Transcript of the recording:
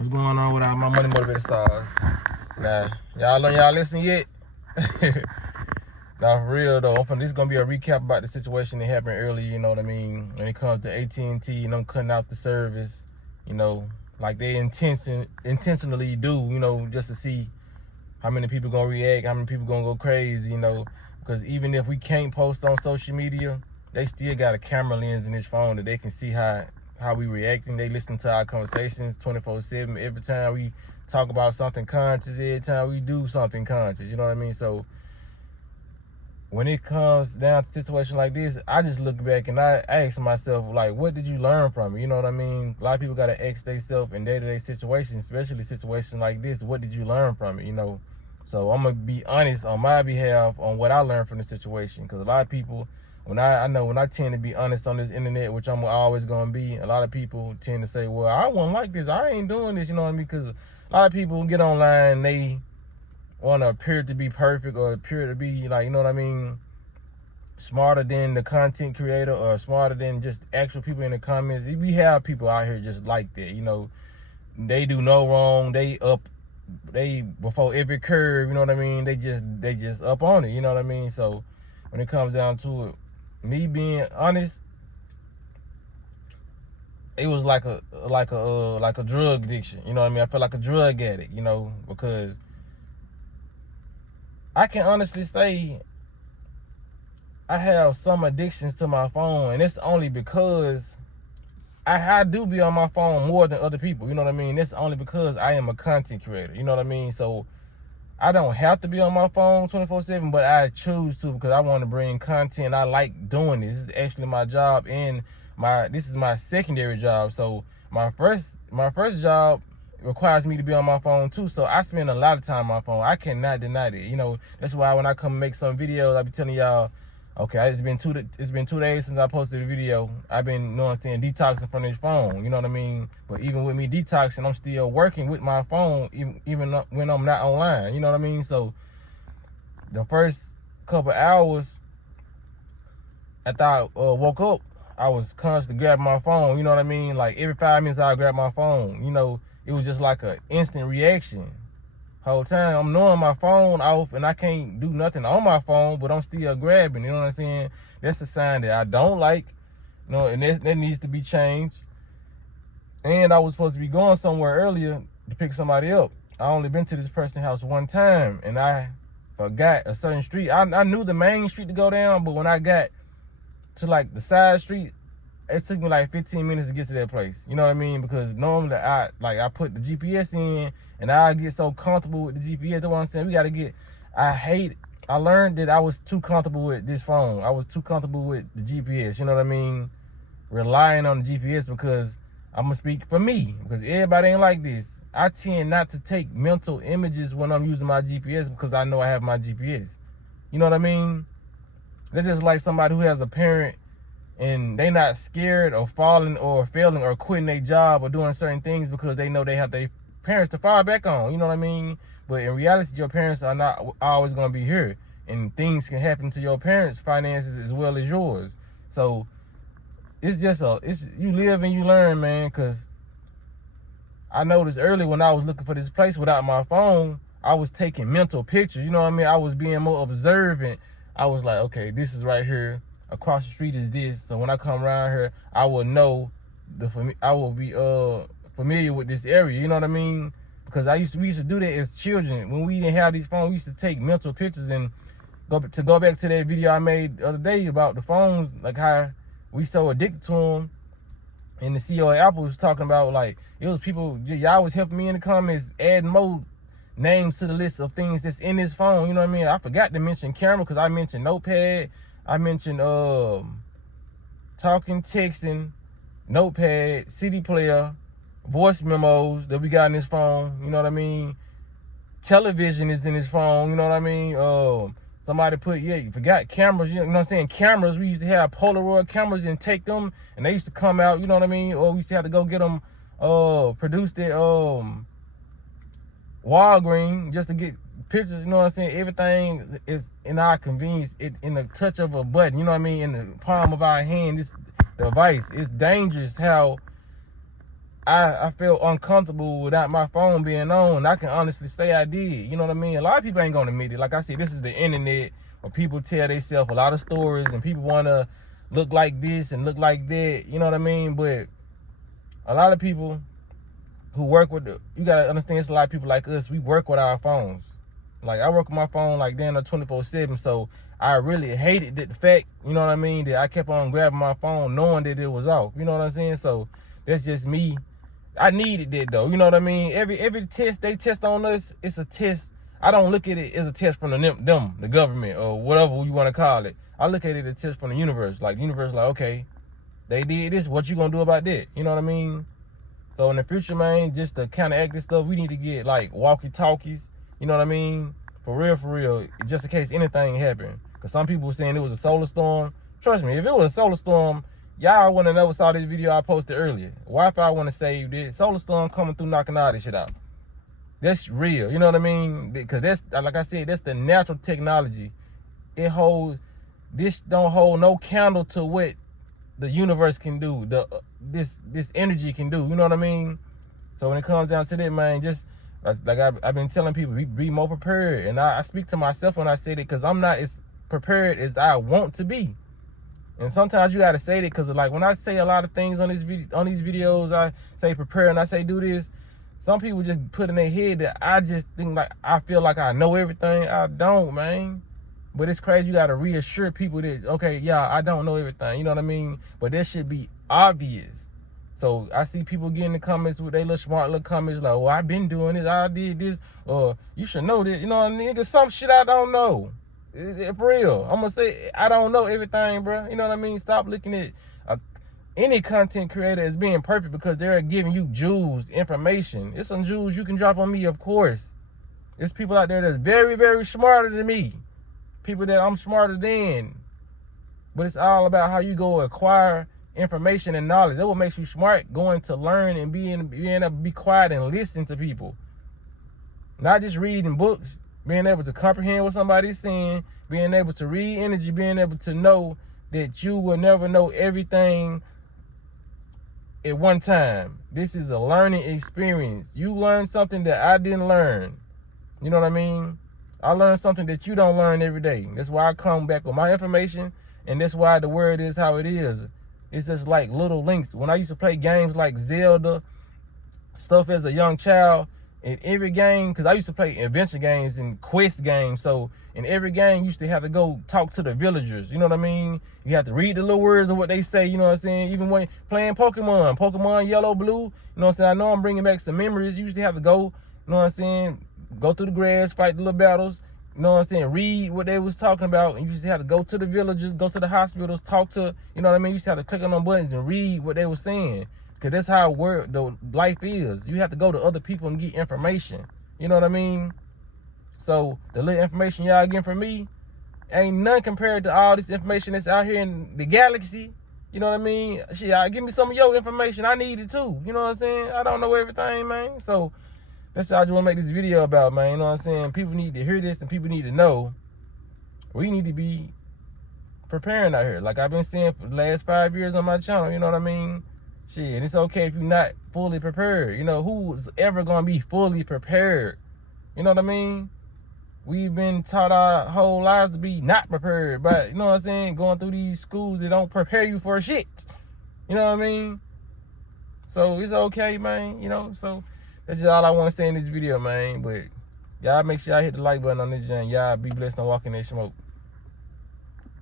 What's going on with all my money motivated stars? Now, y'all learn y'all lesson yet? Now, for real though, this is gonna be a recap about the situation that happened earlier. You know what I mean? When it comes to AT&T and them cutting out the service, you know, like they intentionally do, you know, just to see how many people gonna react, how many people gonna go crazy, you know, because even if we can't post on social media, they still got a camera lens in this phone that they can see how we reacting. They listen to our conversations 24/7. Every time we talk about something conscious, every time we do something conscious, you know what I mean? So when it comes down to a situation like this, I just look back and I ask myself, like, what did you learn from it? You know what I mean? A lot of people got to ask themselves in day-to-day situations, especially situations like this, what did you learn from it, you know? So I'm going to be honest on my behalf on what I learned from the situation, because a lot of people, when I tend to be honest on this internet, which I'm always going to be, a lot of people tend to say, well, I won't like this, I ain't doing this, you know what I mean? Because a lot of people get online, they want to appear to be perfect or appear to be, like, you know what I mean, smarter than the content creator or smarter than just actual people in the comments. We have people out here just like that, you know. They do no wrong, they before every curve, you know what I mean, they just up on it, you know what I mean? So when it comes down to it, me being honest, it was like a drug addiction, you know what I mean? I felt like a drug addict, you know, because I can honestly say I have some addictions to my phone, and it's only because I do be on my phone more than other people, you know what I mean? It's only because I am a content creator, you know what I mean? So I don't have to be on my phone 24/7, but I choose to because I want to bring content. I like doing this. This is actually my job, and this is my secondary job. So my first job requires me to be on my phone too. So I spend a lot of time on my phone. I cannot deny that. You know, that's why when I come make some videos, I be telling y'all, okay, it's been 2 days since I posted a video. I've been, you know what I'm saying, detoxing from this phone, you know what I mean? But even with me detoxing, I'm still working with my phone, even when I'm not online, you know what I mean? So the first couple hours after I woke up, I was constantly grabbing my phone, you know what I mean? Like every 5 minutes I grab my phone, you know, it was just like an instant reaction. Whole time I'm knowing my phone off and I can't do nothing on my phone, but I'm still grabbing, you know what I'm saying? That's a sign that I don't like, you know, and that needs to be changed. And I was supposed to be going somewhere earlier to pick somebody up. I only been to this person's house one time, and I forgot a certain street. I knew the main street to go down, but when I got to like the side street, it took me like 15 minutes to get to that place. You know what I mean? Because normally I put the GPS in and I get so comfortable with the GPS. That's what I'm saying. I learned that I was too comfortable with this phone. I was too comfortable with the GPS. You know what I mean? Relying on the GPS, because I'm going to speak for me, because everybody ain't like this. I tend not to take mental images when I'm using my GPS because I know I have my GPS. You know what I mean? That's just like somebody who has a parent and they not scared of falling or failing or quitting their job or doing certain things because they know they have their parents to fall back on, you know what I mean? But in reality, your parents are not always going to be here, and things can happen to your parents' finances as well as yours. So it's you live and you learn, man, because I noticed early when I was looking for this place without my phone, I was taking mental pictures, you know what I mean? I was being more observant. I was like, okay, this is right here. Across the street is this. So when I come around here, I will know I will be familiar with this area. You know what I mean? Because we used to do that as children. When we didn't have these phones, we used to take mental pictures. And go back to that video I made the other day about the phones, like how we so addicted to them. And the CEO of Apple was talking about, like, it was people, y'all was helping me in the comments, adding more names to the list of things that's in this phone. You know what I mean? I forgot to mention camera because I mentioned notepad. I mentioned talking, texting, notepad, CD player, voice memos that we got in this phone. You know what I mean? Television is in this phone. You know what I mean? Somebody put, you forgot cameras. You know what I'm saying? Cameras. We used to have Polaroid cameras and take them, and they used to come out. You know what I mean? Or we used to have to go get them produced at Walgreens just to get pictures. You know what I'm saying? Everything is in our convenience, in the touch of a button. You know what I mean? In the palm of our hand. This device, it's dangerous how I felt uncomfortable without my phone being on. I can honestly say I did. You know what I mean? A lot of people ain't gonna admit it. Like I said, this is the internet where people tell themselves a lot of stories and people wanna look like this and look like that. You know what I mean? But a lot of people who work with you gotta understand, it's a lot of people like us, we work with our phones. Like, I work with my phone like damn 24/7, so I really hated the fact, you know what I mean, that I kept on grabbing my phone knowing that it was off. You know what I'm saying? So that's just me. I needed that though. You know what I mean? Every test they test on us, it's a test. I don't look at it as a test from the government, or whatever you want to call it. I look at it as a test from the universe. Like, the universe, like, okay, they did this. What you gonna do about that? You know what I mean? So in the future, man, just to counteract this stuff, we need to get like walkie-talkies. You know what I mean? For real, just in case anything happened. Because some people were saying it was a solar storm. Trust me, if it was a solar storm, y'all wouldn't have never saw this video I posted earlier. Wi-Fi want to save this. Solar storm coming through, knocking all this shit out. That's real. You know what I mean? Because that's, like I said, that's the natural technology. This don't hold no candle to what the universe can do. This energy can do. You know what I mean? So when it comes down to that, man, just like I've been telling people, be more prepared. And I speak to myself when I say that, because I'm not as prepared as I want to be. And sometimes you gotta say that, because like when I say a lot of things on these videos, I say prepare and I say do this. Some people just put in their head that I just think like I feel like I know everything. I don't, man. But it's crazy. You gotta reassure people that, okay, yeah, I don't know everything. You know what I mean? But that should be obvious. So I see people get in the comments with their little smart little comments like, "Oh, I've been doing this. I did this. Or you should know this." You know what I mean? Cause some shit I don't know. For real. I'm gonna say I don't know everything, bro. You know what I mean? Stop looking at any content creator as being perfect because they're giving you jewels, information. It's some jewels you can drop on me, of course. There's people out there that's very, very smarter than me. People that I'm smarter than. But it's all about how you go acquire information and knowledge. That what makes you smart, going to learn and being able to be quiet and listen to people. Not just reading books, being able to comprehend what somebody's saying, being able to read energy, being able to know that you will never know everything at one time. This is a learning experience. You learn something that I didn't learn. You know what I mean? I learned something that you don't learn every day. That's why I come back with my information, and that's why the word is how it is. It's just like little links. When I used to play games like Zelda, stuff as a young child, in every game, because I used to play adventure games and quest games, so in every game you used to have to go talk to the villagers. You know what I mean? You have to read the little words of what they say. You know what I'm saying? Even when playing Pokemon Yellow, Blue, you know what I'm saying? I know I'm bringing back some memories. You used to have to go, you know what I'm saying, go through the grass, fight the little battles, you know what I'm saying, read what they was talking about, and you used to have to go to the villages, go to the hospitals, talk to, you know what I mean? You used to have to click on them buttons and read what they were saying. Because that's how the life is. You have to go to other people and get information. You know what I mean? So the little information y'all getting from me ain't none compared to all this information that's out here in the galaxy. You know what I mean? Shit, y'all give me some of your information. I need it too. You know what I'm saying? I don't know everything, man. So that's what I just want to make this video about, man. You know what I'm saying? People need to hear this and people need to know we need to be preparing out here. Like I've been saying for the last 5 years on my channel, you know what I mean? Shit, it's okay if you're not fully prepared. You know, who's ever going to be fully prepared? You know what I mean? We've been taught our whole lives to be not prepared. But, you know what I'm saying? Going through these schools that don't prepare you for shit. You know what I mean? So, it's okay, man. You know, so that's just all I want to say in this video, man. But y'all make sure y'all hit the like button on this, and y'all be blessed and walk in that smoke.